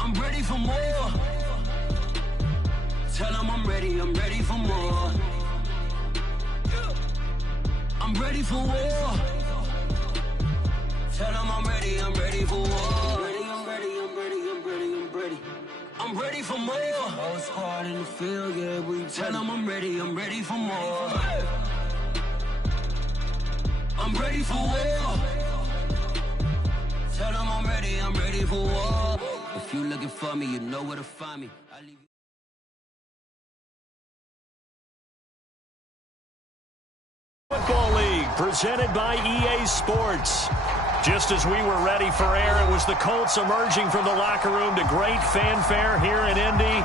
I'm ready for more. Tell them I'm ready for more. I'm ready for war. Tell them I'm ready for war. I'm ready for more. It's hard in the field, yeah, we tell them I'm ready for more. I'm ready for war. Tell them I'm ready for war. If you looking for me, you know where to find me. I leave you. Football League, presented by EA Sports. Just as we were ready for air, it was the Colts emerging from the locker room to great fanfare here in Indy.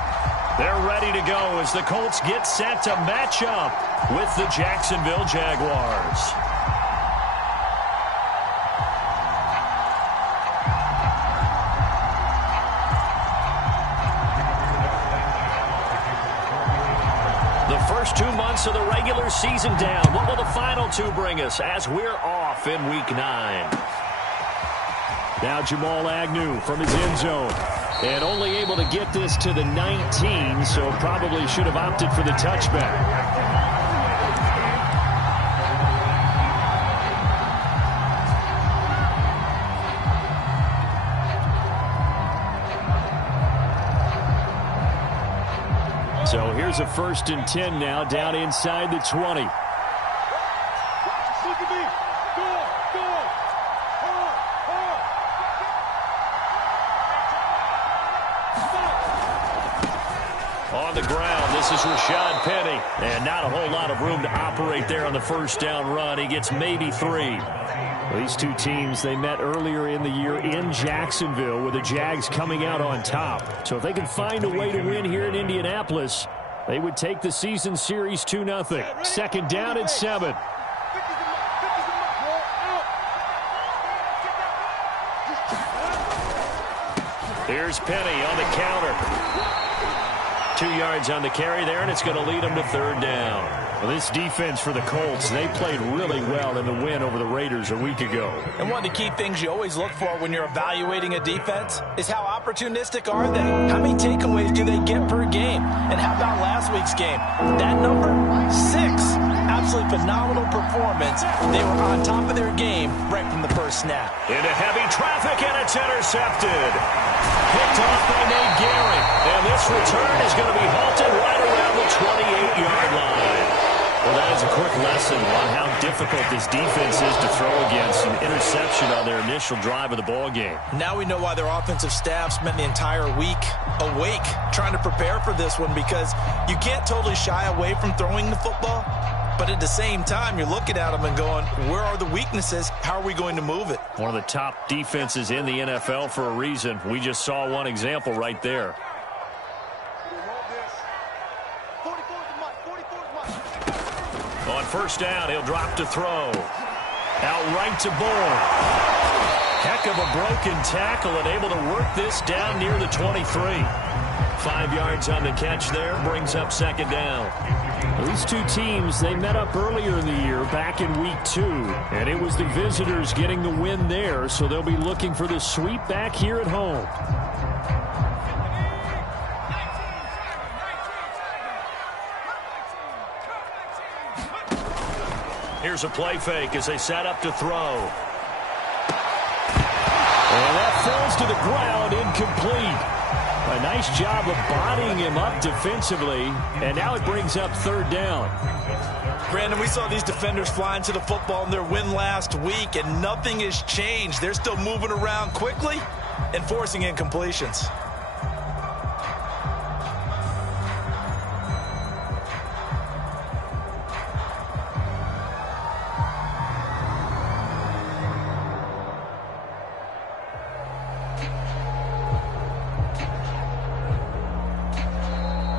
They're ready to go as the Colts get set to match up with the Jacksonville Jaguars. The first 2 months of the regular season down. What will the final two bring us as we're off in Week 9? Now Jamal Agnew from his end zone. And only able to get this to the 19, so probably should have opted for the touchback. So here's a 1st and 10 now, down inside the 20. Look at me. Go. On the ground, this is Rashad Penny. And not a whole lot of room to operate there on the first down run. He gets maybe 3. These two teams, they met earlier in the year in Jacksonville with the Jags coming out on top. So if they can find a way to win here in Indianapolis, they would take the season series 2-0. 2nd down and 7. Here's Penny on the counter. 2 yards on the carry there, and it's going to lead them to 3rd down. Well, this defense for the Colts, they played really well in the win over the Raiders a week ago. And one of the key things you always look for when you're evaluating a defense is how opportunistic are they? How many takeaways do they get per game? And how about last week's game? That number, 6. Absolutely phenomenal performance. They were on top of their game right from the first snap. Into heavy traffic, and it's intercepted. Picked off by Nate Gehring. And this return is going to be halted right around the 28-yard line. Well, that is a quick lesson on how difficult this defense is to throw against. An interception on their initial drive of the ball game. Now we know why their offensive staff spent the entire week awake trying to prepare for this one, because you can't totally shy away from throwing the football. But at the same time, you're looking at them and going, where are the weaknesses? How are we going to move it? One of the top defenses in the NFL for a reason. We just saw one example right there. On 1st down, he'll drop to throw. Out right to Bourne. Heck of a broken tackle and able to work this down near the 23. 5 yards on the catch there, brings up 2nd down. These two teams, they met up earlier in the year, back in Week 2, and it was the visitors getting the win there, so they'll be looking for the sweep back here at home. Here's a play fake as they set up to throw. And that falls to the ground, incomplete. A nice job of bodying him up defensively, and now it brings up 3rd down. Brandon, we saw these defenders flying to the football in their win last week, and nothing has changed. They're still moving around quickly and forcing incompletions.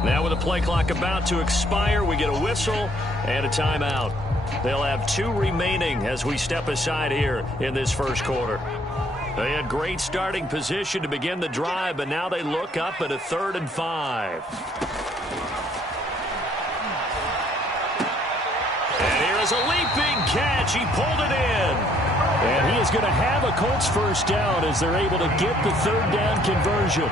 Now with the play clock about to expire, we get a whistle and a timeout. They'll have 2 remaining as we step aside here in this first quarter. They had great starting position to begin the drive, but now they look up at a 3rd and 5. And here is a leaping catch. He pulled it in. And he is going to have a Colts 1st down as they're able to get the 3rd down conversion.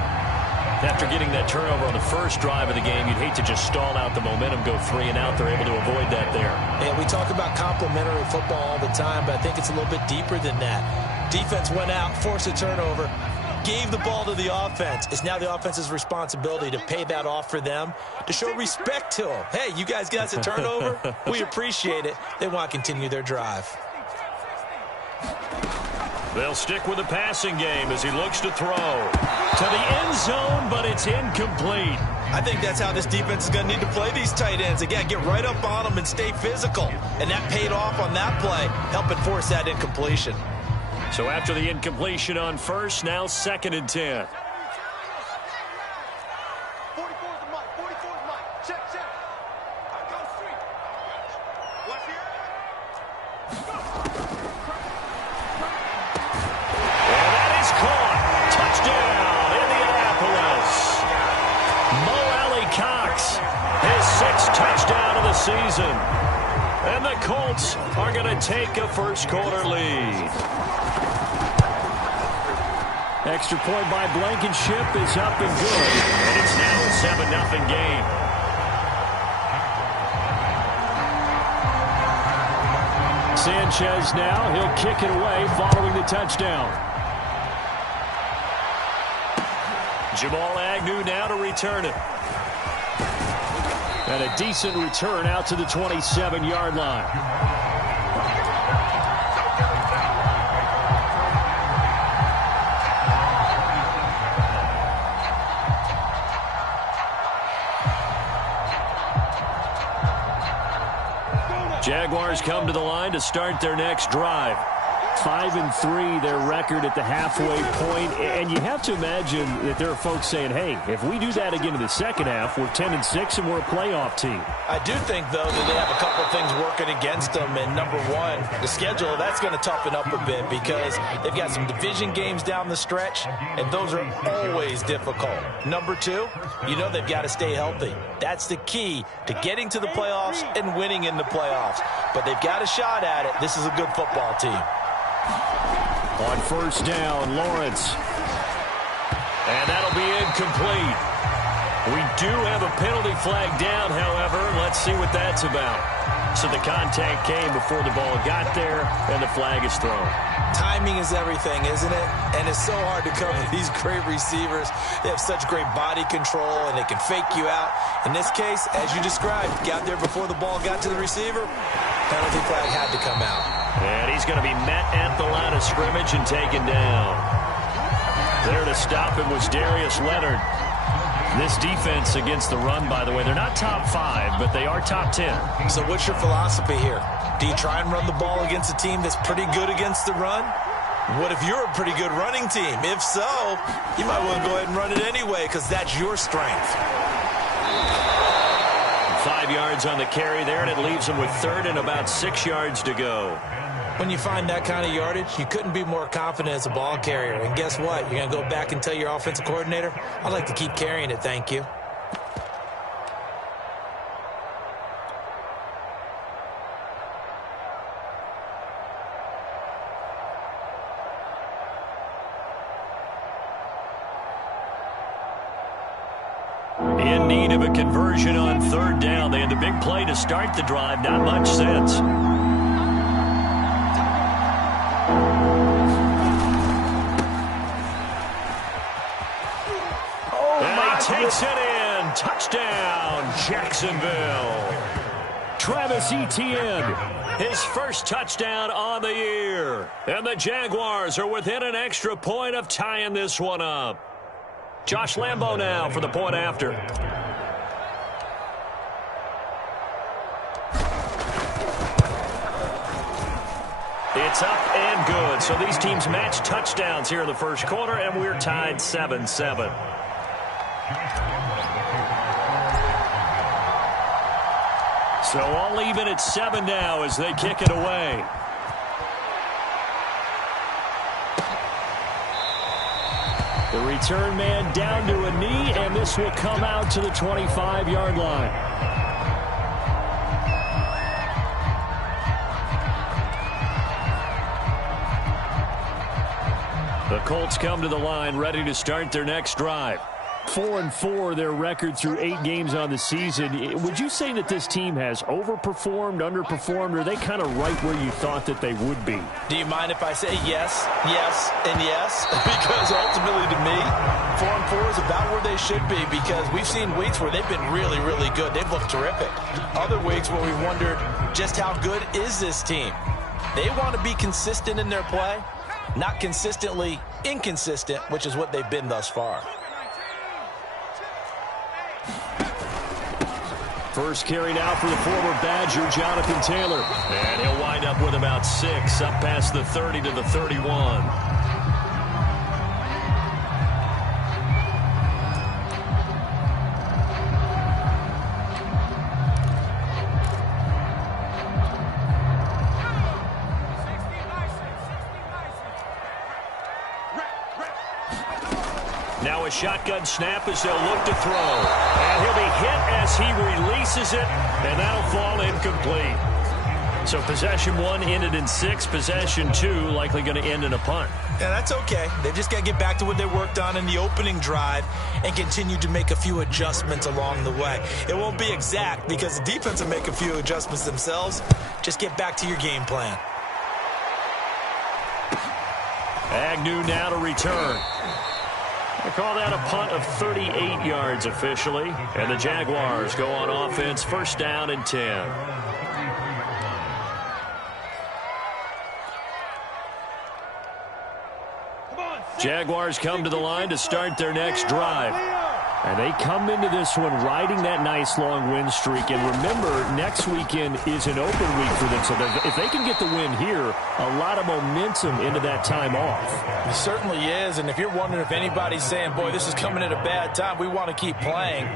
After getting that turnover on the first drive of the game, you'd hate to just stall out the momentum, go 3 and out. They're able to avoid that there. Yeah, we talk about complementary football all the time, but I think it's a little bit deeper than that. Defense went out, forced a turnover, gave the ball to the offense. It's now the offense's responsibility to pay that off for them, to show respect to them. Hey, you guys got us a turnover? We appreciate it. They want to continue their drive. They'll stick with the passing game as he looks to throw to the end zone, but it's incomplete. I think that's how this defense is going to need to play these tight ends. Again, get right up on them and stay physical. And that paid off on that play, helping force that incompletion. So after the incompletion on first, now 2nd and 10. 44's the mic. 44's the mic. Check. I go street. What's here? And that is caught. Touchdown, Indianapolis. Mo Alley-Cox, his 6th touchdown of the season. And the Colts are going to take a first-quarter lead. Extra point by Blankenship is up and good. And it's now a 7-0 game. Sanchez now, he'll kick it away following the touchdown. Jamal Agnew now to return it. And a decent return out to the 27-yard line. Jaguars come to the line to start their next drive. 5-3, their record at the halfway point. And you have to imagine that there are folks saying, hey, if we do that again in the second half, we're 10-6 and we're a playoff team. I do think, though, that they have a couple of things working against them. And number one, the schedule, that's going to toughen up a bit because they've got some division games down the stretch, and those are always difficult. Number two, you know they've got to stay healthy. That's the key to getting to the playoffs and winning in the playoffs. But they've got a shot at it. This is a good football team. On first down, Lawrence. And that'll be incomplete. We do have a penalty flag down, however. Let's see what that's about. So the contact came before the ball got there, and the flag is thrown. Timing is everything, isn't it? And it's so hard to cover these great receivers. They have such great body control, and they can fake you out. In this case, as you described, got there before the ball got to the receiver. Penalty flag had to come out. And he's going to be met at the line of scrimmage and taken down. There to stop him was Darius Leonard. This defense against the run, by the way, they're not top 5, but they are top 10. So what's your philosophy here? Do you try and run the ball against a team that's pretty good against the run? What if you're a pretty good running team? If so, you might want to go ahead and run it anyway because that's your strength. 5 yards on the carry there, and it leaves them with 3rd and about 6 yards to go. When you find that kind of yardage, you couldn't be more confident as a ball carrier. And guess what? You're going to go back and tell your offensive coordinator, I'd like to keep carrying it, thank you. In need of a conversion on 3rd down. They had the big play to start the drive. Not much sense. Takes it in. Touchdown, Jacksonville. Travis Etienne, his first touchdown on the year. And the Jaguars are within an extra point of tying this one up. Josh Lambo now for the point after. It's up and good. So these teams match touchdowns here in the first quarter, and we're tied 7-7. So all even at 7 now as they kick it away. The return man down to a knee, and this will come out to the 25-yard line. The Colts come to the line ready to start their next drive. 4-4, their record through 8 games on the season. Would you say that this team has overperformed, underperformed, or are they kind of right where you thought that they would be? Do you mind if I say yes, yes, and yes? Because ultimately to me, 4-4 is about where they should be, because we've seen weeks where they've been really, really good. They've looked terrific. Other weeks where we wondered just how good is this team. They want to be consistent in their play, not consistently inconsistent, which is what they've been thus far. First carry now for the former Badger, Jonathan Taylor. And he'll wind up with about 6, up past the 30 to the 31. Now a shotgun snap as they'll look to throw. And he'll be hit as he releases it, and that'll fall incomplete. So possession 1 ended in 6. Possession 2 likely going to end in a punt. Yeah, that's okay. They've just got to get back to what they worked on in the opening drive and continue to make a few adjustments along the way. It won't be exact because the defense will make a few adjustments themselves. Just get back to your game plan. Agnew now to return. I call that a punt of 38 yards officially. And the Jaguars go on offense, first down and 10. Jaguars come to the line to start their next drive. And they come into this one riding that nice long win streak. And remember, next weekend is an open week for them. So if they can get the win here, a lot of momentum into that time off. It certainly is. And if you're wondering if anybody's saying, boy, this is coming at a bad time, we want to keep playing,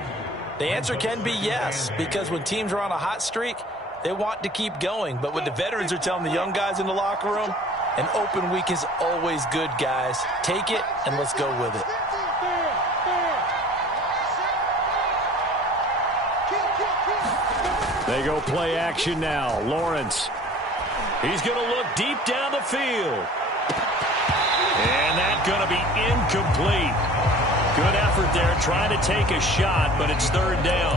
the answer can be yes. Because when teams are on a hot streak, they want to keep going. But what the veterans are telling the young guys in the locker room, an open week is always good, guys. Take it and let's go with it. They go play action now. Lawrence. He's going to look deep down the field. And that's going to be incomplete. Good effort there trying to take a shot, but it's third down.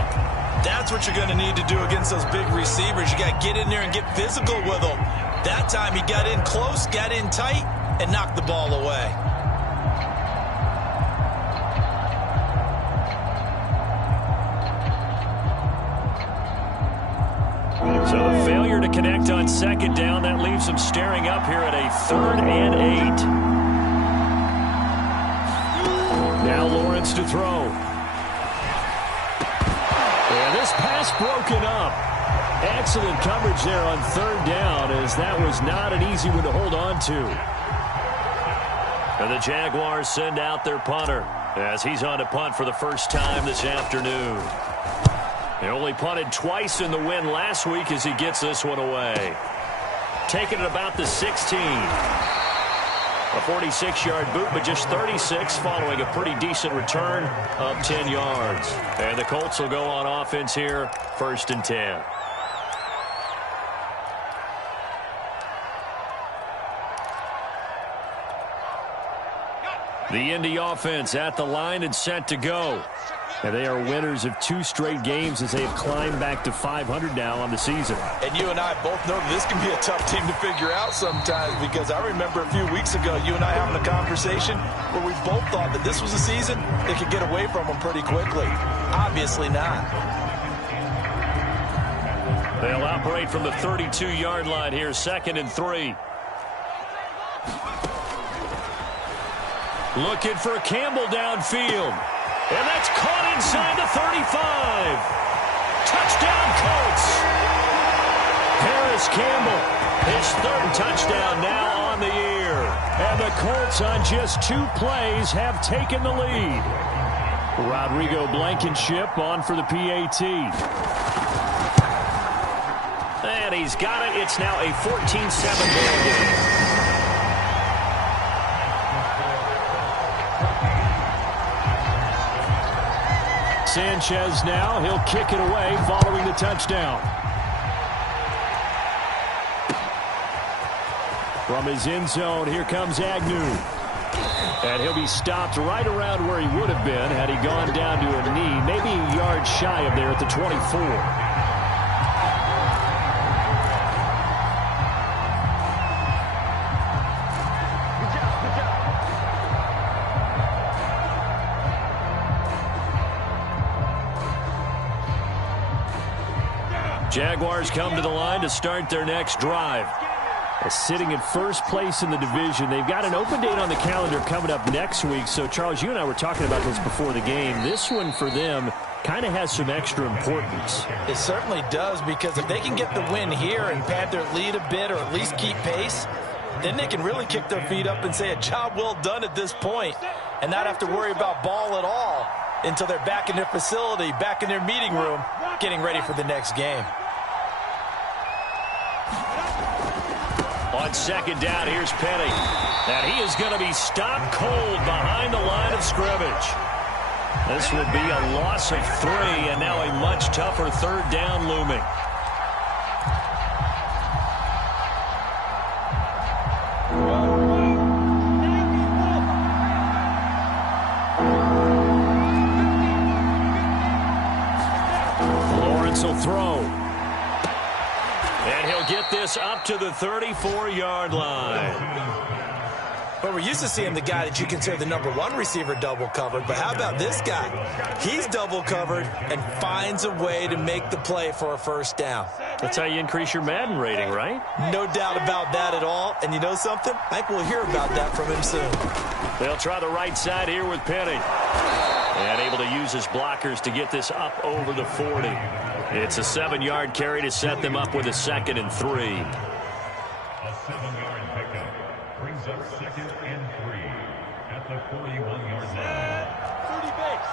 That's what you're going to need to do against those big receivers. You got to get in there and get physical with them. That time he got in close, got in tight, and knocked the ball away. So the failure to connect on second down, that leaves them staring up here at a 3rd and 8. Now Lawrence to throw. And this pass broken up. Excellent coverage there on 3rd down, as that was not an easy one to hold on to. And the Jaguars send out their punter as he's on to punt for the first time this afternoon. They only punted twice in the win last week as he gets this one away. Taking it about the 16. A 46-yard boot, but just 36 following a pretty decent return of 10 yards. And the Colts will go on offense here, 1st and 10. The Indy offense at the line and set to go. And they are winners of 2 straight games as they have climbed back to 500 now on the season. And you and I both know this can be a tough team to figure out sometimes, because I remember a few weeks ago you and I having a conversation where we both thought that this was a season that could get away from them pretty quickly. Obviously not. They'll operate from the 32-yard line here, 2nd and 3. Looking for Campbell downfield. And that's caught inside the 35. Touchdown, Colts. Harris Campbell, his 3rd touchdown now on the year. And the Colts on just 2 plays have taken the lead. Rodrigo Blankenship on for the PAT. And he's got it. It's now a 14-7 ball game. Sanchez now, he'll kick it away following the touchdown. From his end zone, here comes Agnew. And he'll be stopped right around where he would have been had he gone down to a knee, maybe a yard shy of there at the 24. Jaguars come to the line to start their next drive. Sitting in first place in the division. They've got an open date on the calendar coming up next week. So, Charles, you and I were talking about this before the game. This one for them kind of has some extra importance. It certainly does, because if they can get the win here and pad their lead a bit or at least keep pace, then they can really kick their feet up and say a job well done at this point and not have to worry about ball at all until they're back in their facility, back in their meeting room, getting ready for the next game. On second down, here's Penny. And he is going to be stopped cold behind the line of scrimmage. This will be a loss of 3, and now a much tougher third down looming. Lawrence will throw. And he'll get this up to the 34-yard line. Well, we're used to seeing the guy that you consider the #1 receiver double covered, but how about this guy? He's double covered and finds a way to make the play for a first down. That's how you increase your Madden rating, right? No doubt about that at all. And you know something? I think we'll hear about that from him soon. They'll try the right side here with Penny. And able to use his blockers to get this up over the 40. It's a 7-yard carry to set them up with a 2nd and 3. A 7-yard pickup brings up 2nd and 3 at the 41-yard line. 30 base.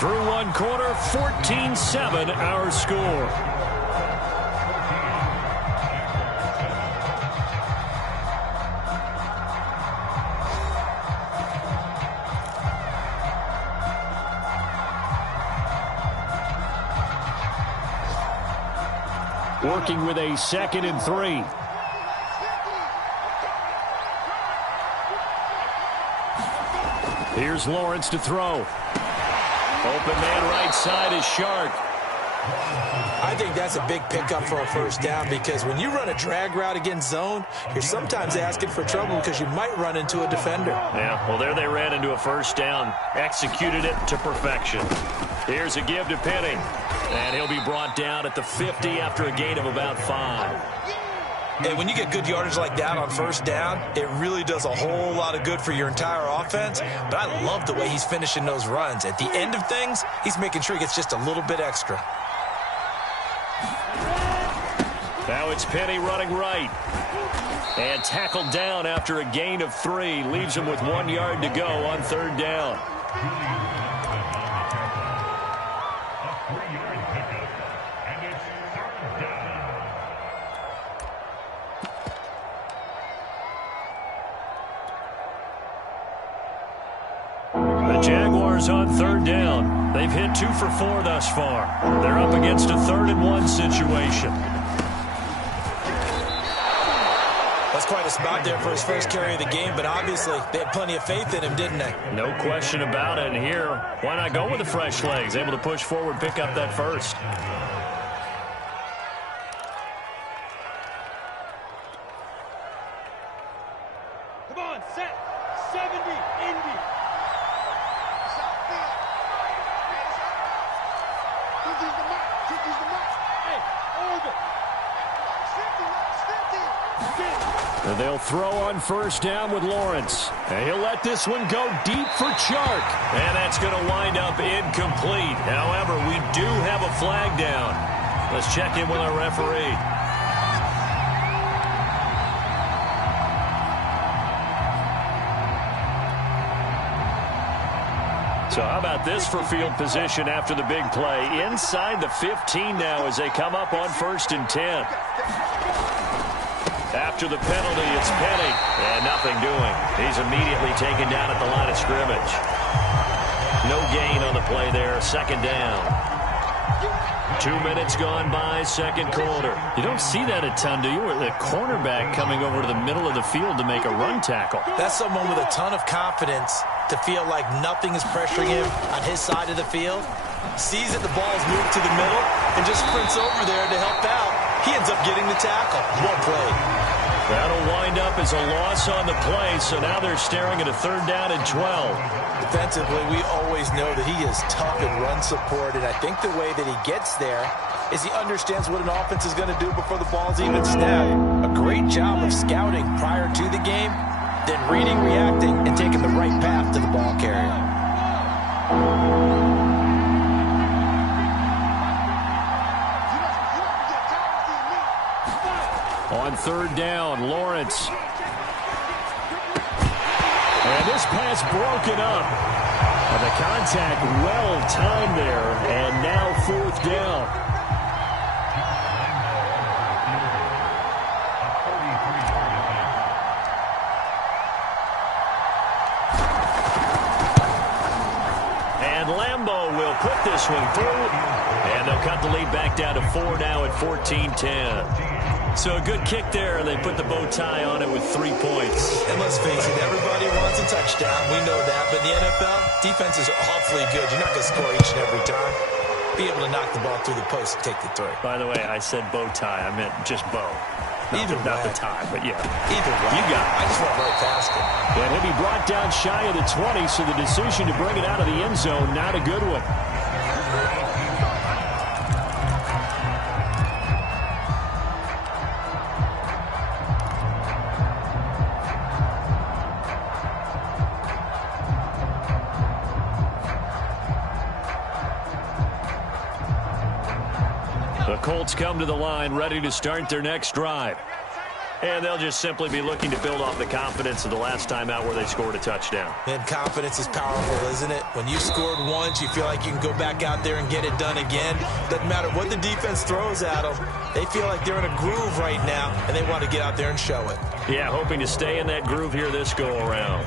Through one quarter, 14-7 our score. Working with a 2nd and 3. Here's Lawrence to throw. Open man right side is Shark. I think that's a big pickup for a first down, because when you run a drag route against zone, you're sometimes asking for trouble because you might run into a defender. Yeah, well, there they ran into a first down. Executed it to perfection. Here's a give to Penny. And he'll be brought down at the 50 after a gain of about 5. And when you get good yardage like that on first down, it really does a whole lot of good for your entire offense. But I love the way he's finishing those runs. At the end of things, he's making sure he gets just a little bit extra. Now it's Penny running right. And tackled down after a gain of 3. Leaves him with 1 yard to go on third down. The Jaguars on third down. They've hit 2 for 4 thus far. They're up against a 3rd and 1 situation. That's quite a spot there for his first carry of the game, but obviously they had plenty of faith in him, didn't they? No question about it. And here, why not go with the fresh legs? Able to push forward, pick up that first. Come on, set. 70, Indy. And they'll throw on first down with Lawrence. And he'll let this one go deep for Chark. And that's going to wind up incomplete. However, we do have a flag down. Let's check in with our referee. So how about this for field position after the big play? Inside the 15 now as they come up on 1st and 10. After the penalty, it's Penny. And nothing doing. He's immediately taken down at the line of scrimmage. No gain on the play there. 2nd down. 2 minutes gone by, second quarter. You don't see that a ton, do you? Where the cornerback coming over to the middle of the field to make a run tackle. That's someone with a ton of confidence to feel like nothing is pressuring him on his side of the field. Sees that the ball's moved to the middle and just sprints over there to help out. He ends up getting the tackle. Well played. That'll wind up as a loss on the play, so now they're staring at a 3rd down and 12. Defensively, we always know that he is tough in run support, and I think the way that he gets there is he understands what an offense is going to do before the ball's even snapped. A great job of scouting prior to the game, then reading, reacting, and taking the right path to the ball carrier. On 3rd down, Lawrence. And this pass broken up. And the contact well timed there. And now 4th down. And Lambeau will put this one through. And they'll cut the lead back down to 4 now at 14-10. So a good kick there, and they put the bow tie on it with 3 points. And let's face it, everybody wants a touchdown. We know that. But in the NFL, defenses are awfully good. You're not going to score each and every time. Be able to knock the ball through the post and take the 3. By the way, I said bow tie. I meant just bow. Not the tie, but yeah. Either way. You got it. I just went right past him. And he'll be brought down shy of the 20, so the decision to bring it out of the end zone, not a good one. The Colts come to the line ready to start their next drive. And they'll just simply be looking to build off the confidence of the last time out where they scored a touchdown. And confidence is powerful, isn't it? When you scored once, you feel like you can go back out there and get it done again. Doesn't matter what the defense throws at them. They feel like they're in a groove right now, and they want to get out there and show it. Yeah, hoping to stay in that groove here this go-around.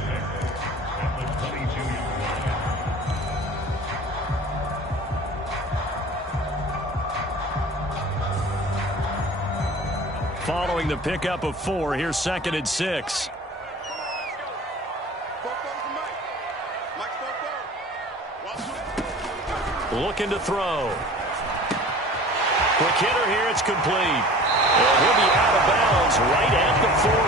Following the pickup of 4, here's 2nd and 6. Looking to throw. Quick hitter here, it's complete. And he'll be out of bounds right at the 40.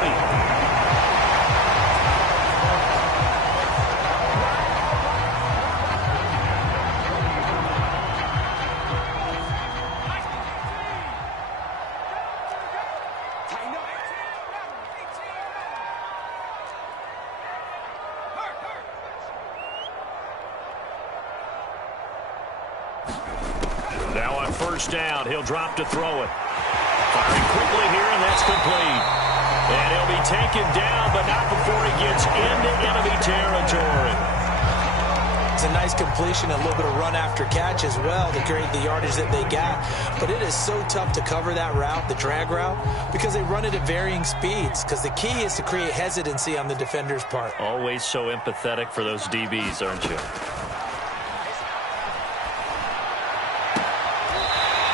Now on 1st down, he'll drop to throw it. Firing quickly here, and that's complete. And he'll be taken down, but not before he gets into enemy territory. It's a nice completion, a little bit of run after catch as well to create the yardage that they got. But it is so tough to cover that route, the drag route, because they run it at varying speeds. Because the key is to create hesitancy on the defender's part. Always so empathetic for those DBs, aren't you?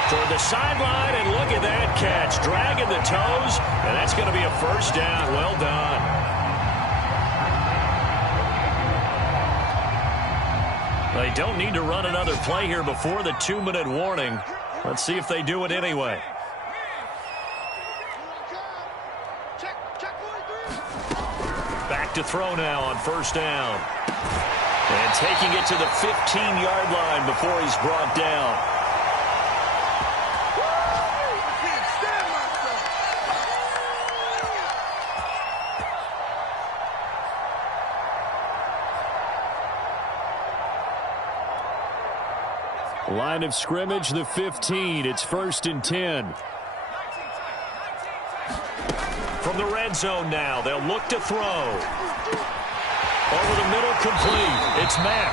Toward the sideline, and look at that catch. Dragging the toes, and that's going to be a 1st down. Well done. They don't need to run another play here before the 2-minute warning. Let's see if they do it anyway. Back to throw now on 1st down. And taking it to the 15-yard line before he's brought down. Line of scrimmage, the 15. It's 1st and 10. From the red zone now, they'll look to throw. Over the middle, complete. It's Mack.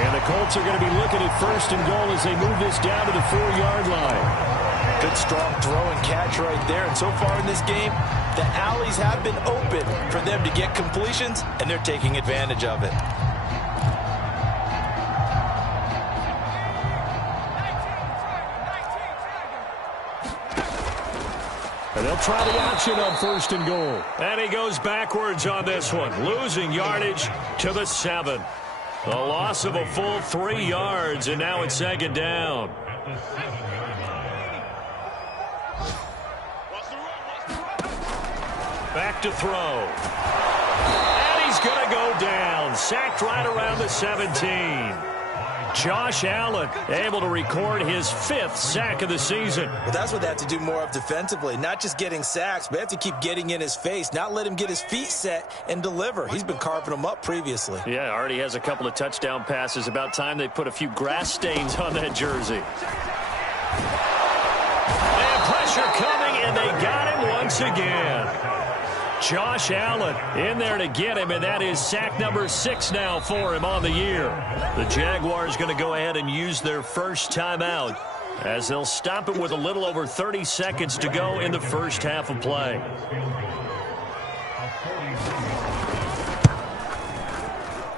And the Colts are going to be looking at 1st and goal as they move this down to the 4-yard line. Good strong throw and catch right there. And so far in this game, the alleys have been open for them to get completions, and they're taking advantage of it. And they'll try the option on 1st and goal. And he goes backwards on this one, losing yardage to the 7. A loss of a full 3 yards, and now it's 2nd down. Back to throw. And he's going to go down. Sacked right around the 17. Josh Allen able to record his 5th sack of the season. Well, that's what they have to do more of defensively. Not just getting sacks, but they have to keep getting in his face. Not let him get his feet set and deliver. He's been carving them up previously. Yeah, already has a couple of touchdown passes. About time they put a few grass stains on that jersey. And pressure coming, and they got him once again. Josh Allen in there to get him, and that is sack number 6 now for him on the year. The Jaguars going to go ahead and use their first timeout as they'll stop it with a little over 30 seconds to go in the first half of play.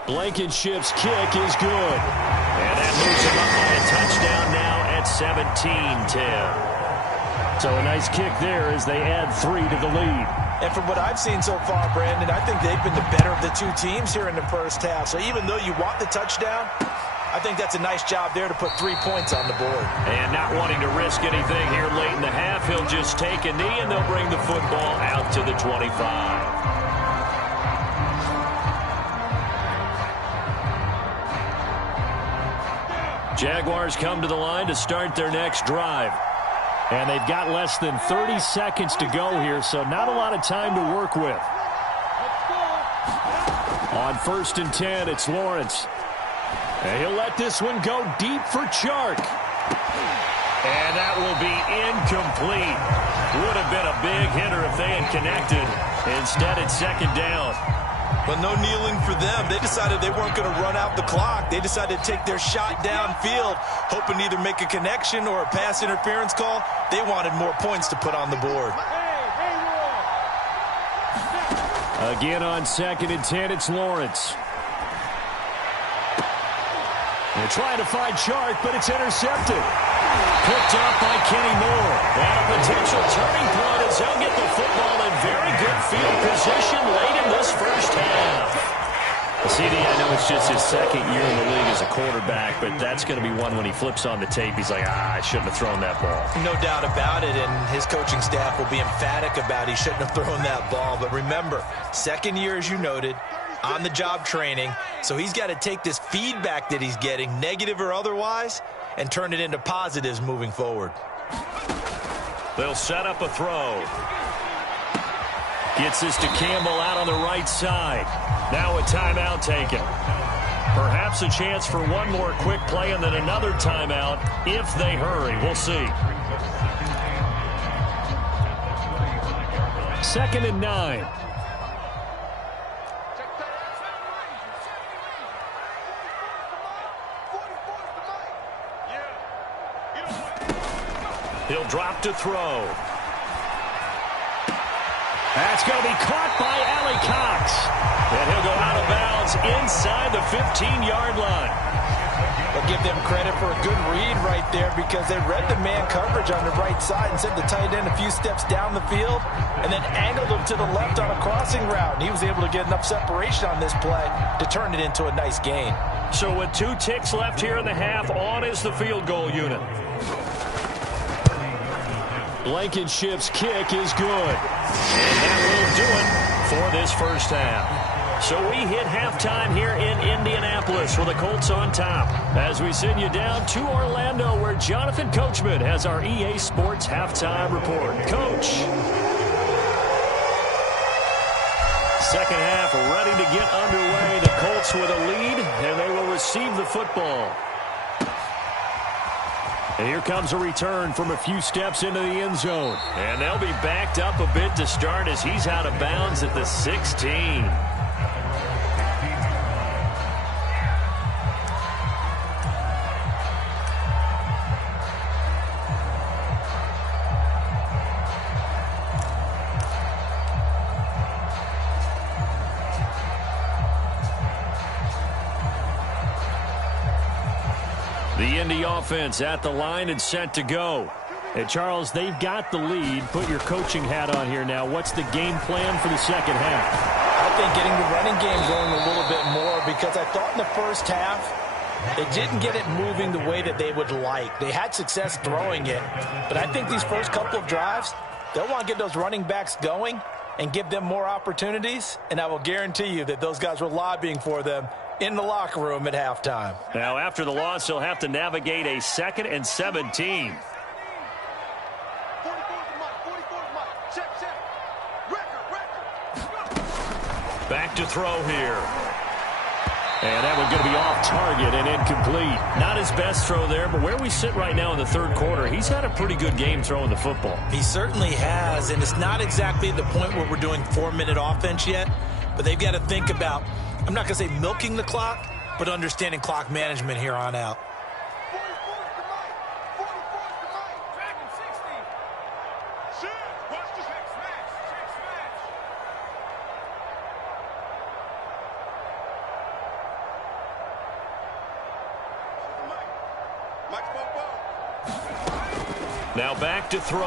Blankenship's kick is good. And that moves him up by a touchdown now at 17-10. So a nice kick there as they add 3 to the lead. And from what I've seen so far, Brandon, I think they've been the better of the 2 teams here in the first half. So even though you want the touchdown, I think that's a nice job there to put 3 points on the board. And not wanting to risk anything here late in the half, he'll just take a knee and they'll bring the football out to the 25. Jaguars come to the line to start their next drive. And they've got less than 30 seconds to go here, so not a lot of time to work with. On 1st and 10, it's Lawrence. And he'll let this one go deep for Chark. And that will be incomplete. Would have been a big hitter if they had connected. Instead, it's 2nd down. But no kneeling for them. They decided they weren't going to run out the clock. They decided to take their shot downfield, hoping to either make a connection or a pass interference call. They wanted more points to put on the board. Again on 2nd and 10, it's Lawrence. They're trying to find Chark, but it's intercepted. Picked up by Kenny Moore. And a potential turning point as he'll get the football in very good field position late in this first half. CD, I know it's just his 2nd year in the league as a quarterback, but that's going to be one when he flips on the tape. He's like, I shouldn't have thrown that ball. No doubt about it, and his coaching staff will be emphatic about he shouldn't have thrown that ball. But remember, 2nd year, as you noted, on-the-job training, so he's got to take this feedback that he's getting, negative or otherwise, and turn it into positives moving forward. They'll set up a throw. Gets this to Campbell out on the right side. Now a timeout taken. Perhaps a chance for one more quick play and then another timeout if they hurry. We'll see. 2nd and 9. He'll drop to throw. That's going to be caught by Allie Cox. And he'll go out of bounds inside the 15-yard line. I'll give them credit for a good read right there because they read the man coverage on the right side and sent the tight end a few steps down the field and then angled him to the left on a crossing route. And he was able to get enough separation on this play to turn it into a nice gain. So with 2 ticks left here in the half, on is the field goal unit. Blankenship's kick is good. And that will do it for this first half. So we hit halftime here in Indianapolis with the Colts on top. As we send you down to Orlando where Jonathan Coachman has our EA Sports halftime report. Coach. Second half ready to get underway. The Colts with a lead, and they will receive the football. And here comes a return from a few steps into the end zone. And they'll be backed up a bit to start as he's out of bounds at the 16. The Indy offense at the line and set to go. Hey, Charles, they've got the lead. Put your coaching hat on here now. What's the game plan for the second half? I think getting the running game going a little bit more, because I thought in the first half they didn't get it moving the way that they would like. They had success throwing it, but I think these first couple of drives, they'll want to get those running backs going and give them more opportunities, and I will guarantee you that those guys were lobbying for them in the locker room at halftime. Now, after the loss, they'll have to navigate a 2nd and 17. Back to throw here. And that one's going to be off target and incomplete. Not his best throw there, but where we sit right now in the third quarter, he's had a pretty good game throwing the football. He certainly has, and it's not exactly the point where we're doing 4-minute offense yet, but they've got to think about, I'm not going to say milking the clock, but understanding clock management here on out. Now back to throw.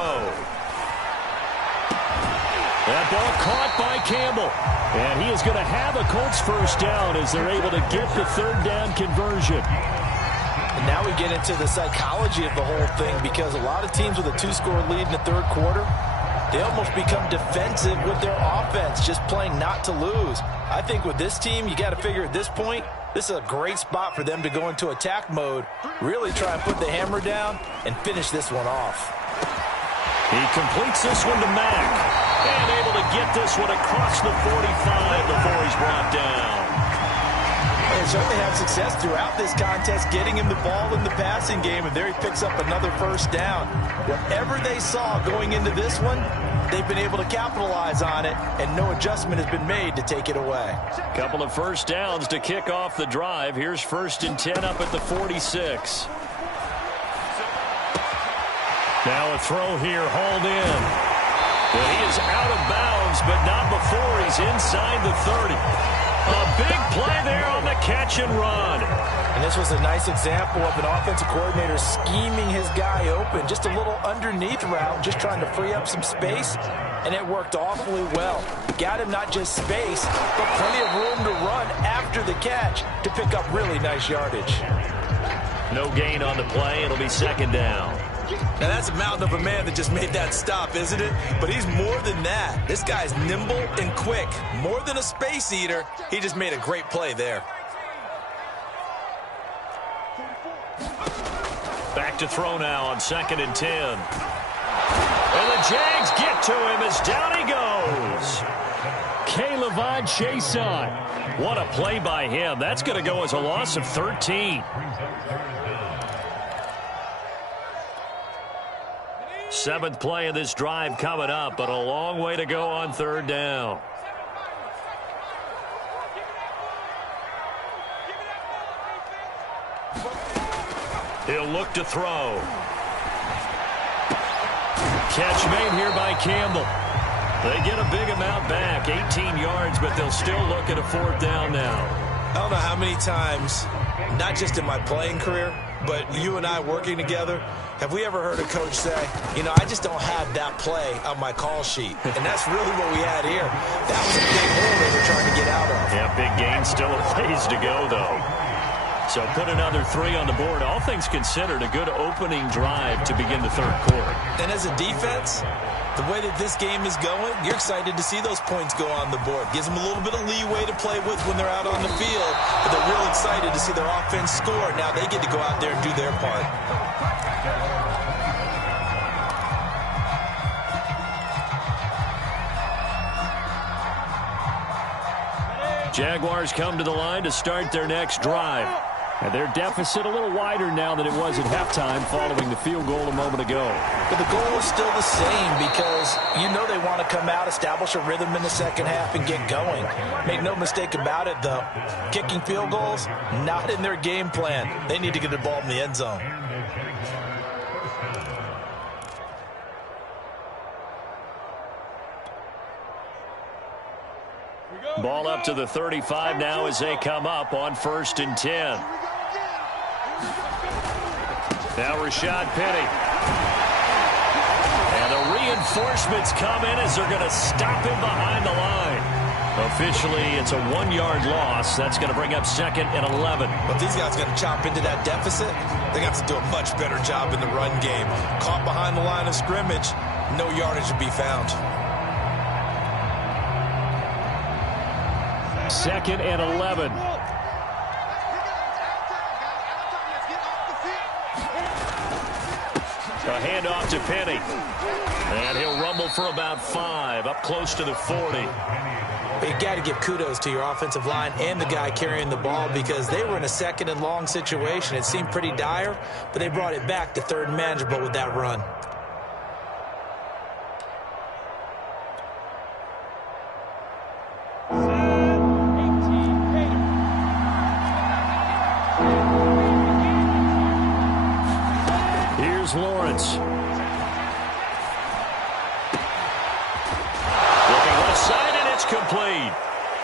That ball caught by Campbell. And he is going to have a Colts first down as they're able to get the third down conversion. And now we get into the psychology of the whole thing, because a lot of teams with a 2-score lead in the third quarter, they almost become defensive with their offense, just playing not to lose. I think with this team, you got to figure at this point, this is a great spot for them to go into attack mode, really try and put the hammer down and finish this one off. He completes this one to Mack, and able to get this one across the 45 before he's brought down. They certainly had success throughout this contest, getting him the ball in the passing game, and there he picks up another first down. Whatever they saw going into this one, they've been able to capitalize on it, and no adjustment has been made to take it away. Couple of first downs to kick off the drive. Here's 1st and 10 up at the 46. Now a throw here, hauled in. Well, he is out of bounds, but not before he's inside the 30. A big play there on the catch and run. And this was a nice example of an offensive coordinator scheming his guy open. Just a little underneath route, just trying to free up some space, and it worked awfully well. Got him not just space, but plenty of room to run after the catch to pick up really nice yardage. No gain on the play. It'll be 2nd down. Now that's a mountain of a man that just made that stop, isn't it? But he's more than that. This guy's nimble and quick. More than a space eater, he just made a great play there. Back to throw now on 2nd and 10. And the Jags get to him as down he goes. K'Lavon Chaisson. What a play by him. That's going to go as a loss of 13. 7th play of this drive coming up, but a long way to go on 3rd down. He'll look to throw. Catch made here by Campbell. They get a big amount back, 18 yards, but they'll still look at a 4th down now. I don't know how many times, not just in my playing career, but you and I working together, have we ever heard a coach say, you know, I just don't have that play on my call sheet. And that's really what we had here. That was a big hole they were trying to get out of. Yeah, big gain, still a ways to go, though. So put another 3 on the board. All things considered, a good opening drive to begin the third quarter. And as a defense, the way that this game is going, you're excited to see those points go on the board. Gives them a little bit of leeway to play with when they're out on the field, but they're real excited to see their offense score. Now they get to go out there and do their part. Jaguars come to the line to start their next drive. And their deficit a little wider now than it was at halftime following the field goal a moment ago. But the goal is still the same, because you know they want to come out, establish a rhythm in the second half, and get going. Make no mistake about it, though. Kicking field goals, not in their game plan. They need to get the ball in the end zone. Ball up to the 35 now as they come up on 1st and 10. Now Rashad Penny. reinforcements come in as they're going to stop him behind the line. Officially, it's a 1-yard loss. That's going to bring up 2nd and 11. But these guys are going to chop into that deficit. They got to do a much better job in the run game. Caught behind the line of scrimmage, no yardage to be found. 2nd and 11. A handoff to Penny. And he'll rumble for about 5, up close to the 40. You got to give kudos to your offensive line and the guy carrying the ball because they were in a 2nd and long situation. It seemed pretty dire, but they brought it back to 3rd and manageable with that run. Here's Lawrence. Complete.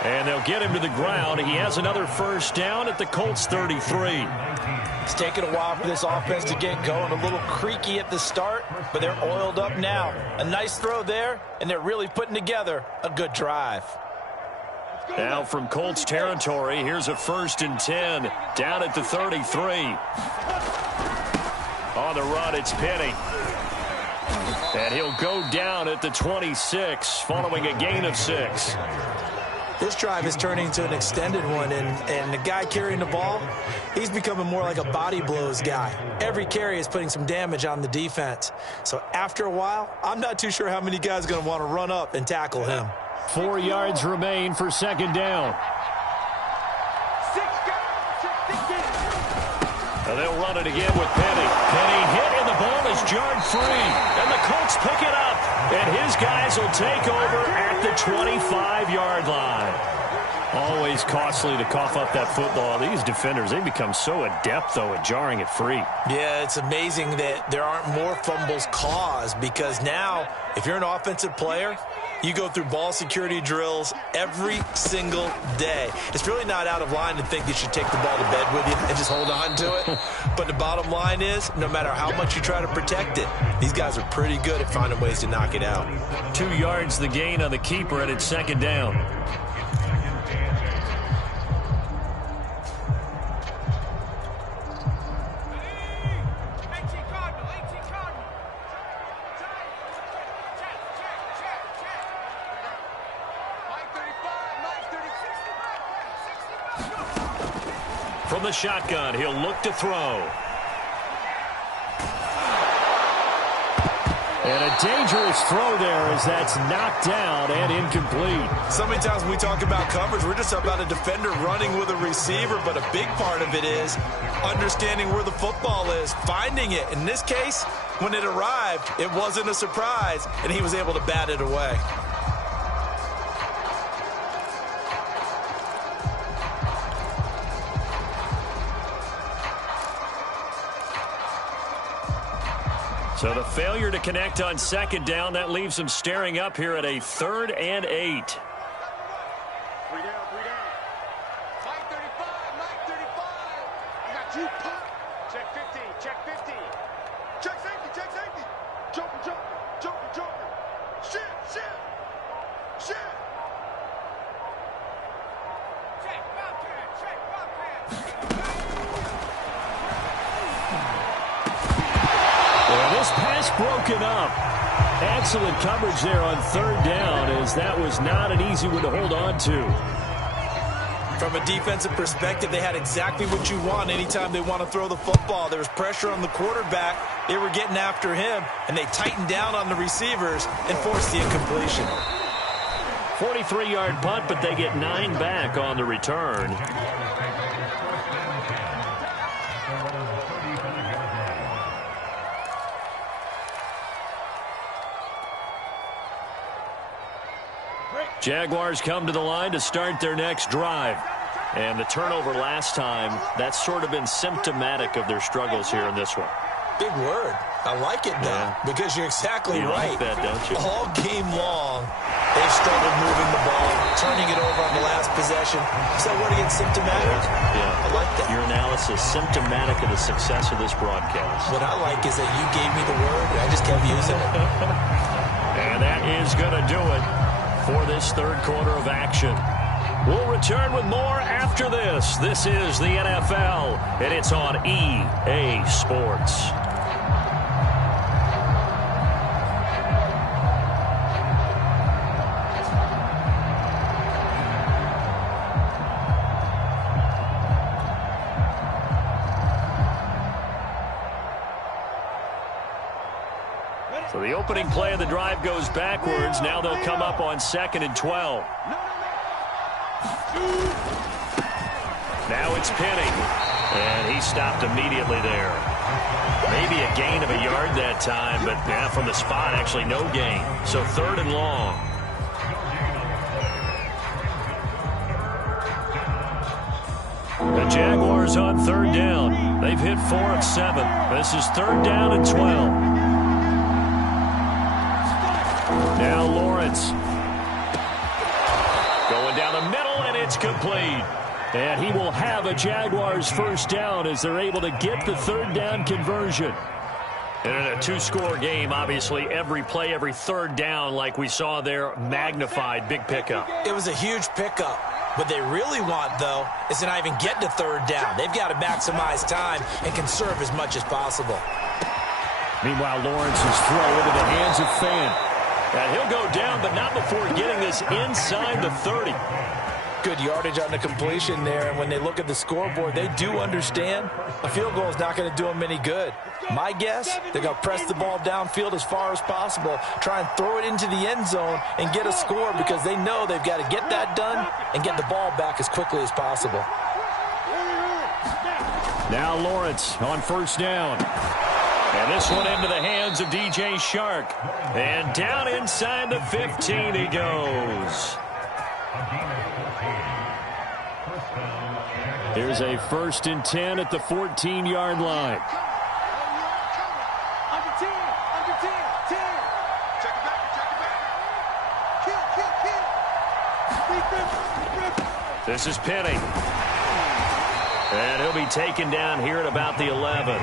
And they'll get him to the ground. He has another first down at the Colts 33. It's taken a while for this offense to get going. A little creaky at the start, but they're oiled up now. A nice throw there, and they're really putting together a good drive. Now from Colts territory, here's a 1st and 10 down at the 33. On the run, it's Penny. And he'll go down at the 26 following a gain of 6. This drive is turning into an extended one, and the guy carrying the ball, he's becoming more like a body blows guy. Every carry is putting some damage on the defense. So after a while, I'm not too sure how many guys are going to want to run up and tackle him. 4 yards remain for 2nd down. And they'll run it again with Penny. Penny hit, and the ball is jarred free. And the Colts pick it up. And his guys will take over at the 25-yard line. Always costly to cough up that football. These defenders, they become so adept, though, at jarring it free. Yeah, it's amazing that there aren't more fumbles caused because now, if you're an offensive player, you go through ball security drills every single day. It's really not out of line to think you should take the ball to bed with you and just hold on to it. But the bottom line is, no matter how much you try to protect it, these guys are pretty good at finding ways to knock it out. 2 yards the gain on the keeper, and it's 2nd down. From the shotgun, he'll look to throw. And a dangerous throw there as that's knocked down and incomplete. So many times when we talk about coverage, we're just about a defender running with a receiver, but a big part of it is understanding where the football is, finding it. In this case, when it arrived, it wasn't a surprise, and he was able to bat it away. So the failure to connect on 2nd down, that leaves them staring up here at a 3rd and 8. 3 down, 3 down. Mike 35, Mike 35. I got you, pop. Check 15, check 15. Check safety. Joker. Shit. Check Bobcat. This pass broken up. Excellent coverage there on 3rd down, as that was not an easy one to hold on to. From a defensive perspective, they had exactly what you want anytime they want to throw the football. There was pressure on the quarterback. They were getting after him, and they tightened down on the receivers and forced the incompletion. 43-yard punt, but they get 9 back on the return. Jaguars come to the line to start their next drive. And the turnover last time, that's sort of been symptomatic of their struggles here in this one. Big word. I like it now because you're exactly right. Like that, don't you? All game long, they've struggled moving the ball, turning it over on the last possession. So what against symptomatic? Yeah. I like that. Your analysis symptomatic of the success of this broadcast. What I like is that you gave me the word and I just kept using it. And that is going to do it for this third quarter of action. We'll return with more after this. This is the NFL, and it's on EA Sports. So the opening play of the drive goes backwards. Now they'll come up on 2nd and 12. Now it's Penny, and he stopped immediately there. Maybe a gain of a yard that time, but from the spot, actually no gain. So 3rd and long. The Jaguars on 3rd down. They've hit 4 of 7. This is 3rd down and 12. Now Lawrence. Going down the middle, and it's complete. And he will have a Jaguars first down as they're able to get the 3rd down conversion. And in a 2-score game, obviously, every play, every 3rd down, like we saw there, magnified. Big pickup. It was a huge pickup. What they really want, though, is to not even get to 3rd down. They've got to maximize time and conserve as much as possible. Meanwhile, Lawrence's throw into the hands of Fan. And he'll go down, but not before getting this inside the 30. Good yardage on the completion there, and when they look at the scoreboard, they do understand a field goal is not going to do them any good. My guess, they're going to press the ball downfield as far as possible, try and throw it into the end zone and get a score because they know they've got to get that done and get the ball back as quickly as possible. Now Lawrence on 1st down. And this one into the hands of DJ Shark. And down inside the 15 he goes. Here's a 1st and 10 at the 14-yard line. Under 10, 10. Check it back. Kill. This is Penny. And he'll be taken down here at about the 11.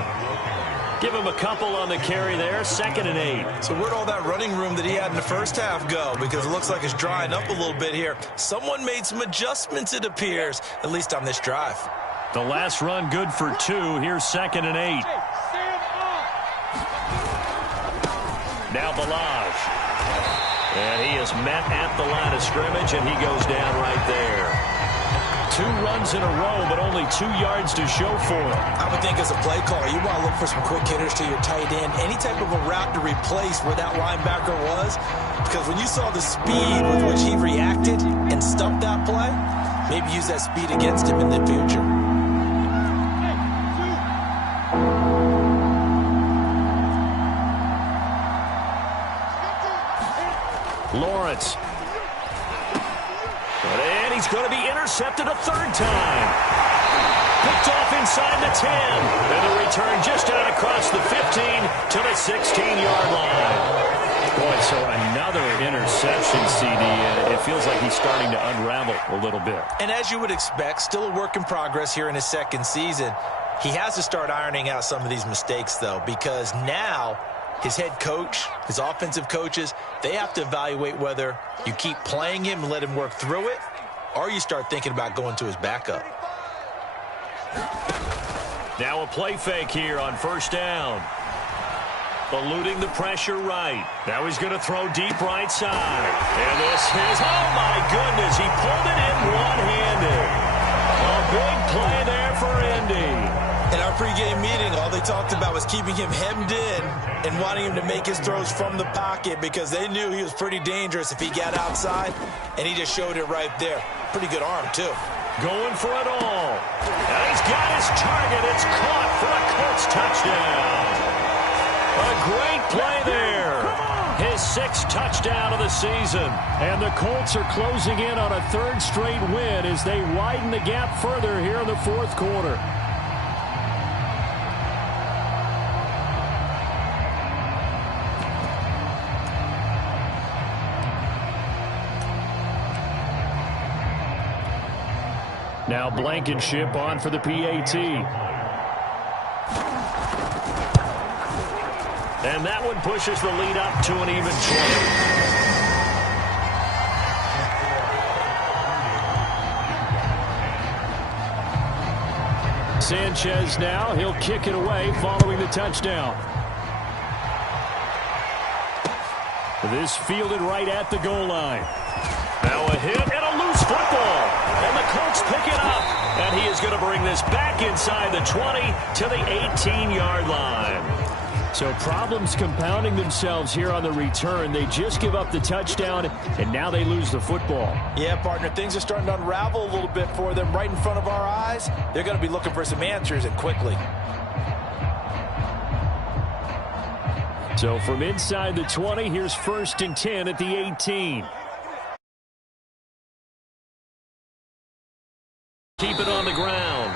Give him a couple on the carry there. 2nd and 8. So where'd all that running room that he had in the first half go? Because it looks like it's drying up a little bit here. Someone made some adjustments, it appears, at least on this drive. The last run good for 2. Here's 2nd and 8. Now Balaj. And he is met at the line of scrimmage, and he goes down right there. 2 runs in a row, but only 2 yards to show for him. I would think as a play caller, you want to look for some quick hitters to your tight end. Any type of a route to replace where that linebacker was. Because when you saw the speed with which he reacted and stuffed that play, maybe use that speed against him in the future. Lawrence. And he's going to be intercepted a 3rd time. Picked off inside the 10. And the return just out across the 15 to the 16-yard line. Boy, so another interception, CD. And it feels like he's starting to unravel a little bit. And as you would expect, still a work in progress here in his 2nd season. He has to start ironing out some of these mistakes, though, because now his head coach, his offensive coaches, they have to evaluate whether you keep playing him and let him work through it, or you start thinking about going to his backup. Now a play fake here on 1st down. Eluding the pressure right. Now he's going to throw deep right side. And this is, oh my goodness, he pulled it in one-handed. A big play there for Indy. In our pregame meeting, all they talked about was keeping him hemmed in and wanting him to make his throws from the pocket because they knew he was pretty dangerous if he got outside, and he just showed it right there. Pretty good arm, too. Going for it all. And he's got his target. It's caught for a Colts touchdown. A great play there. His 6th touchdown of the season. And the Colts are closing in on a 3rd straight win as they widen the gap further here in the 4th quarter. Now Blankenship on for the PAT. And that one pushes the lead up to an even 20. Sanchez now. He'll kick it away following the touchdown. This fielded right at the goal line. Now a hit and a loose football. And the Colts pick it up. And he is going to bring this back inside the 20 to the 18-yard line. So problems compounding themselves here on the return. They just give up the touchdown, and now they lose the football. Yeah, partner, things are starting to unravel a little bit for them right in front of our eyes. They're going to be looking for some answers, and quickly. So from inside the 20, here's 1st and 10 at the 18. Keep it on the ground.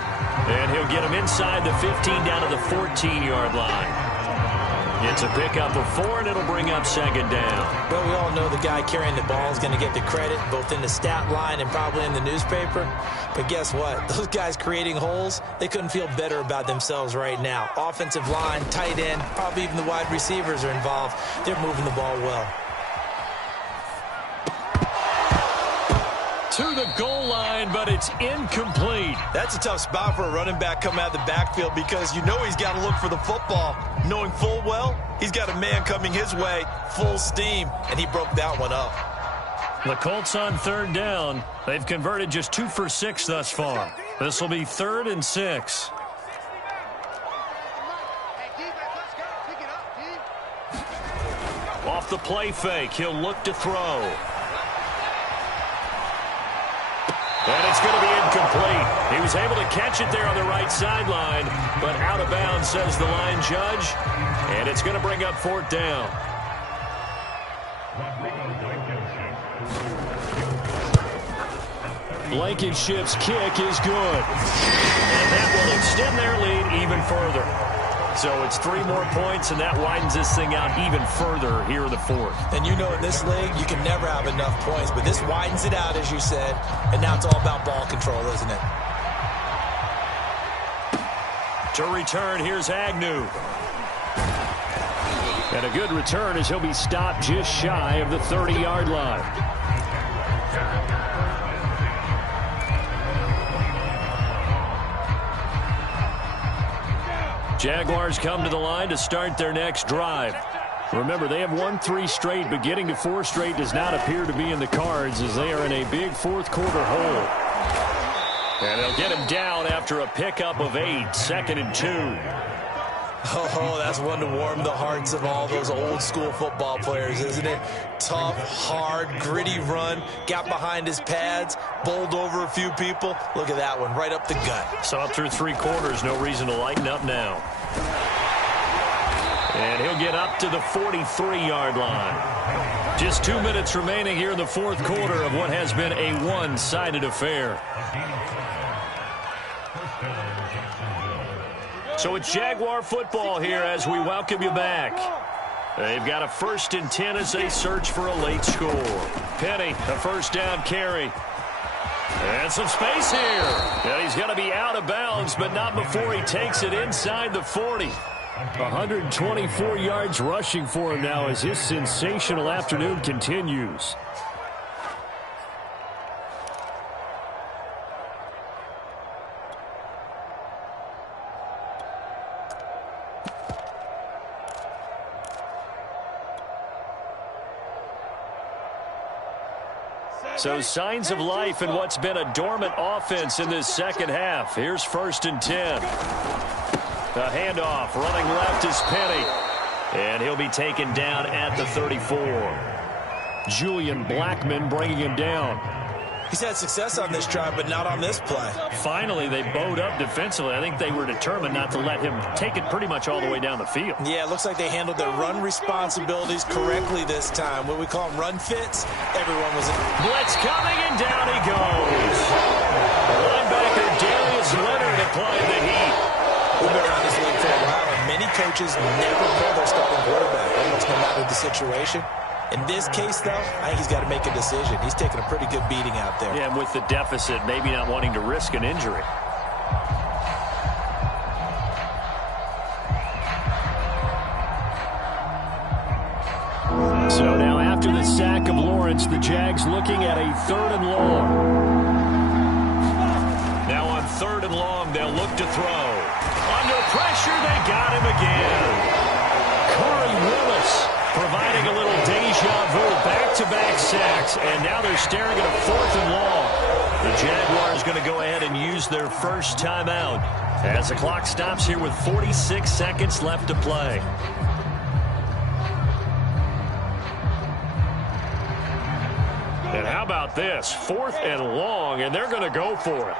And he'll get him inside the 15 down to the 14-yard line. It's a pickup of 4, and it'll bring up 2nd down. Well, we all know the guy carrying the ball is going to get the credit, both in the stat line and probably in the newspaper. But guess what? Those guys creating holes, they couldn't feel better about themselves right now. Offensive line, tight end, probably even the wide receivers are involved. They're moving the ball well. To the goal line, but it's incomplete. That's a tough spot for a running back coming out of the backfield because you know he's got to look for the football, knowing full well he's got a man coming his way, full steam, and he broke that one up. The Colts on 3rd down. They've converted just 2 for 6 thus far. This will be 3rd and 6. Off the play fake, he'll look to throw. And it's going to be incomplete. He was able to catch it there on the right sideline, but out of bounds, says the line judge. And it's going to bring up 4th down. Blankenship's kick is good. And that will extend their lead even further. So it's 3 more points, and that widens this thing out even further here in the 4th. And you know in this league, you can never have enough points, but this widens it out, as you said, and now it's all about ball control, isn't it? To return, here's Agnew. And a good return as he'll be stopped just shy of the 30-yard line. Jaguars come to the line to start their next drive. Remember, they have won 3 straight, but getting to 4 straight does not appear to be in the cards as they are in a big 4th quarter hole. And they'll get him down after a pickup of 8, 2nd and 2. Oh, that's one to warm the hearts of all those old school football players, isn't it? Tough, hard, gritty run, got behind his pads, bowled over a few people. Look at that one, right up the gut. So up through 3 quarters, no reason to lighten up now. And he'll get up to the 43-yard line. Just 2 minutes remaining here in the 4th quarter of what has been a one-sided affair. So it's Jaguar football here as we welcome you back. They've got a 1st and 10 as they search for a late score. Penny, a 1st down carry. And some space here. And he's going to be out of bounds, but not before he takes it inside the 40. 124 yards rushing for him now as his sensational afternoon continues. So signs of life in what's been a dormant offense in this 2nd half. Here's 1st and 10. The handoff, running left is Penny. And he'll be taken down at the 34. Julian Blackman bringing him down. He's had success on this drive, but not on this play. Finally, they bowed up defensively. I think they were determined not to let him take it pretty much all the way down the field. Yeah, it looks like they handled their run responsibilities correctly this time. What we call them run fits, everyone was in. Blitz coming, and down he goes. Linebacker Darius Leonard applied the heat. We've been around this league for a while, and many coaches never pull their starting quarterback, almost no matter the situation. In this case, though, I think he's got to make a decision. He's taking a pretty good beating out there. Yeah, and with the deficit, maybe not wanting to risk an injury. So now after the sack of Lawrence, the Jags looking at a 3rd and long. Now on 3rd and long, they'll look look to throw. Under pressure, they got him again. Corey Willis providing a little deja vu, back-to-back sacks, and now they're staring at a 4th and long. The Jaguars going to go ahead and use their first timeout as the clock stops here with 46 seconds left to play. And how about this? 4th and long, and they're going to go for it.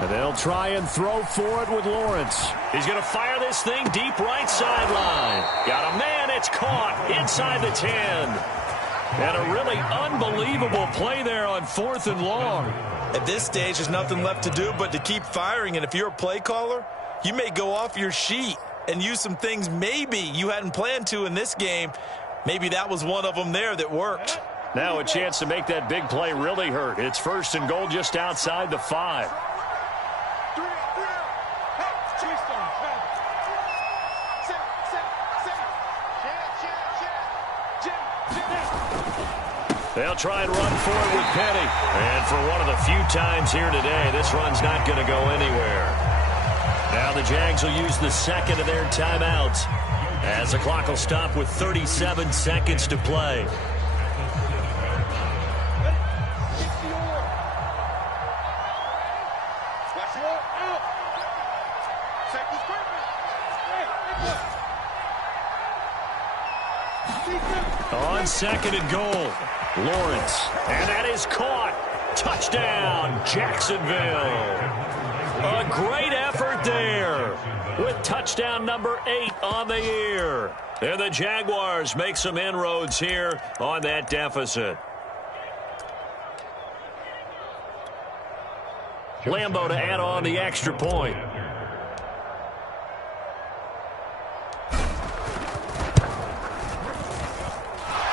And they'll try and throw for it with Lawrence. He's going to fire this thing deep right sideline. Got a man, it's caught inside the 10. And a really unbelievable play there on 4th and long. At this stage, there's nothing left to do but to keep firing. And if you're a play caller, you may go off your sheet and use some things maybe you hadn't planned to in this game. Maybe that was one of them there that worked. Now a chance to make that big play really hurt. It's 1st and goal just outside the 5. They'll try and run for it with Penny. And for one of the few times here today, this run's not going to go anywhere. Now the Jags will use the second of their timeouts as the clock will stop with 37 seconds to play. On 2nd and goal, Lawrence, and that is caught. Touchdown, Jacksonville. A great effort there with touchdown number 8 on the year. And the Jaguars make some inroads here on that deficit. Lambeau to add on the extra point.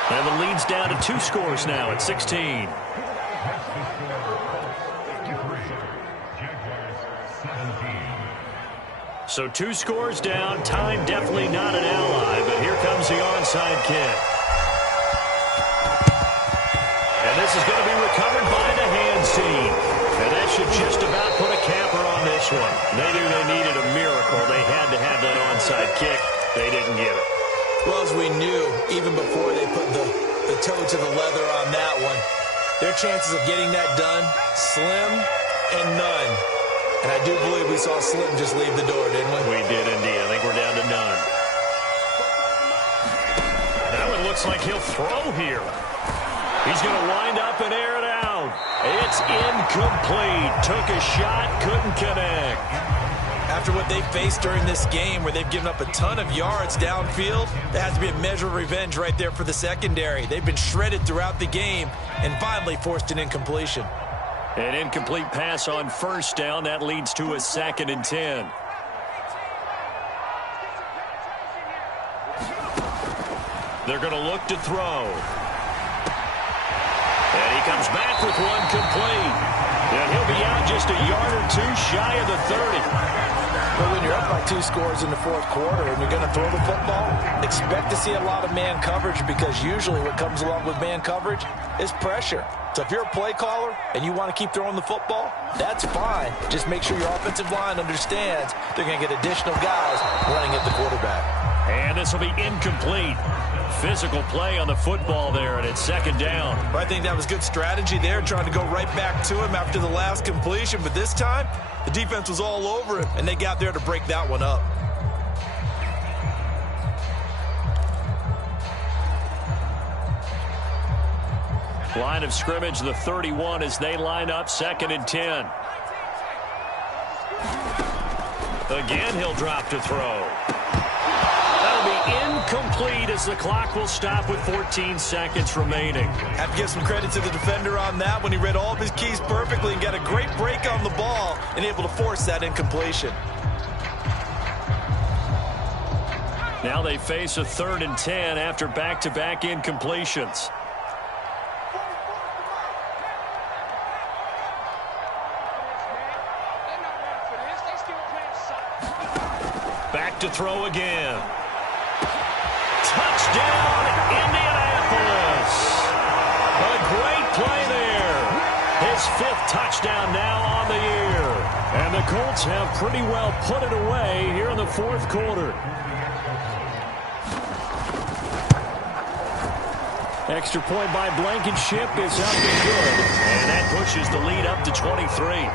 And the lead's down to 2 scores now at 16. So 2 scores down. Time definitely not an ally, but here comes the onside kick. And this is going to be recovered by the hands team. And that should just about put a capper on this one. They knew they needed a miracle. They had to have that onside kick. They didn't get it. Well, as we knew, even before they put the toe to the leather on that one, their chances of getting that done, slim and none. And I do believe we saw Slim just leave the door, didn't we? We did indeed. I think we're down to none. That one looks like he'll throw here. He's going to wind up and air it out. It's incomplete. Took a shot, couldn't connect. After what they faced during this game where they've given up a ton of yards downfield, there has to be a measure of revenge right there for the secondary. They've been shredded throughout the game and finally forced an incompletion. An incomplete pass on 1st down. That leads to a 2nd and 10. They're going to look to throw. And he comes back with one complete. And he'll be out just a yard or 2 shy of the 30. But when you're up by 2 scores in the 4th quarter and you're going to throw the football, expect to see a lot of man coverage because usually what comes along with man coverage is pressure. So if you're a play caller and you want to keep throwing the football, that's fine. Just make sure your offensive line understands they're going to get additional guys running at the quarterback. And this will be incomplete. Physical play on the football there, and it's 2nd down. I think that was good strategy there, trying to go right back to him after the last completion. But this time, the defense was all over him, and they got there to break that one up. Line of scrimmage, the 31, as they line up 2nd and 10. Again, he'll drop to throw. Incomplete as the clock will stop with 14 seconds remaining. Have to give some credit to the defender on that when he read all of his keys perfectly and got a great break on the ball and able to force that incompletion. Now they face a 3rd and 10 after back-to-back incompletions. Back to throw again. Touchdown, Indianapolis. A great play there. his 5th touchdown now on the year. And the Colts have pretty well put it away here in the 4th quarter. Extra point by Blankenship is up and good. And that pushes the lead up to 23.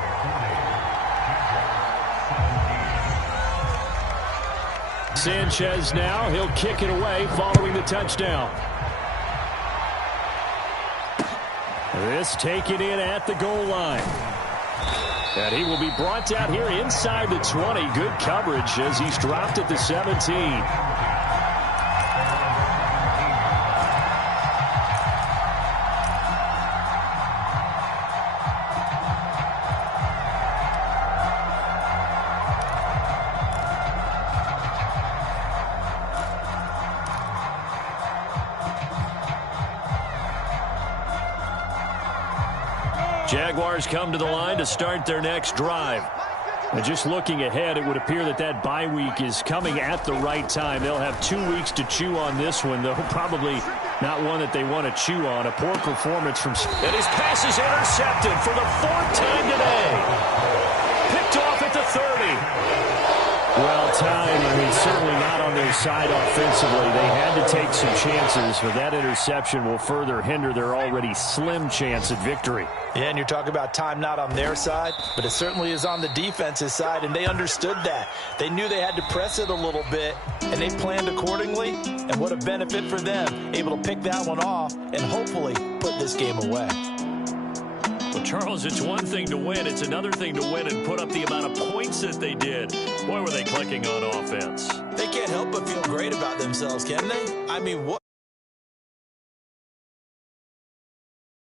Sanchez now. He'll kick it away following the touchdown. This taken in at the goal line. And he will be brought down here inside the 20. Good coverage as he's dropped at the 17. Jaguars come to the line to start their next drive. And just looking ahead, it would appear that that bye week is coming at the right time. They'll have 2 weeks to chew on this one, though probably not one that they want to chew on. A poor performance from... And his pass is intercepted for the 4th time today. Picked off at the 30. Well, time, certainly not on their side offensively. They had to take some chances, but that interception will further hinder their already slim chance at victory. Yeah, and you're talking about time not on their side, but it certainly is on the defense's side, and they understood that. They knew they had to press it a little bit, and they planned accordingly, and what a benefit for them, able to pick that one off and hopefully put this game away. Well, Charles, it's one thing to win. It's another thing to win and put up the amount of points that they did. Boy, were they clicking on offense. They can't help but feel great about themselves, can they? What